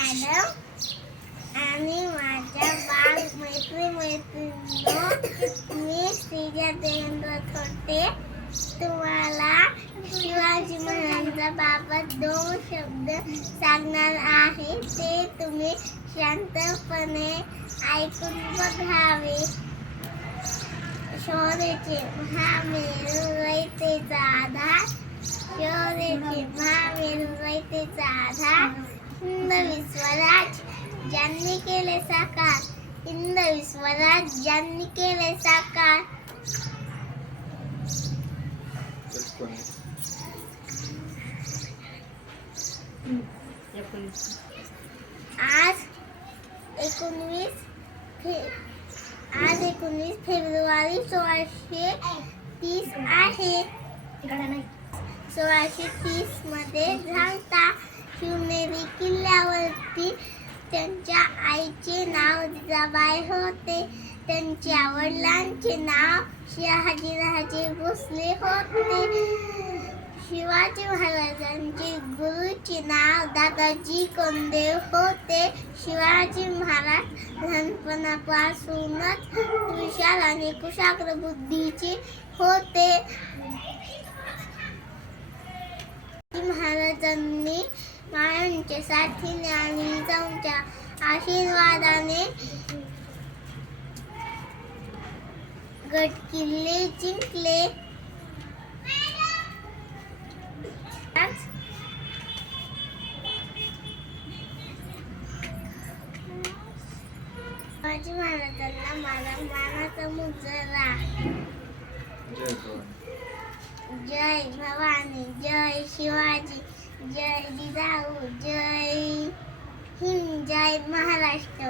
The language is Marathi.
मॅडम आणि माझ्या बाल मैत्रिणींनो, मी श्रीजा देवेंद्र थोटे तुम्हाला शिवाजी महाराजांच्या बाबत 2 शब्द सांगणार आहे. ते तुम्ही शांतपणे ऐकून बघावे. शौर्याचे महामेरू रयतेचा आधार, शौर्याचे महामेरू रयतेचा आधार, हिंदवी स्वराज ज्यांनी केले साकार, हिंदवी स्वराज ज्यांनी केले साकार. आज 19 फेब्रुवारी 1630 आहे. 1630 मध्ये झालता. शिवनेरी किल्ल्यावरती त्यांच्या आईचे नाव जिजाबाई होते. त्यांच्या वडिलांचे नाव शहाजीराजे भोसले होते. शिवाजी महाराजांचे गुरुचे नाव दादाजी कोंडदेव होते. शिवाजी महाराज लहानपणापासूनच विशाल आणि कुशाग्र बुद्धीचे होते. महाराजांनी मायांच्या साथीने आणि जिजाऊंच्या आशीर्वादाने गडकिल्ले जिंकले. शिवाजी महाराजांना माझा मानाचा मुजरा. जय भवानी, जय शिवाजी, जय जिजाऊ, जय हिंद, जय महाराष्ट्र.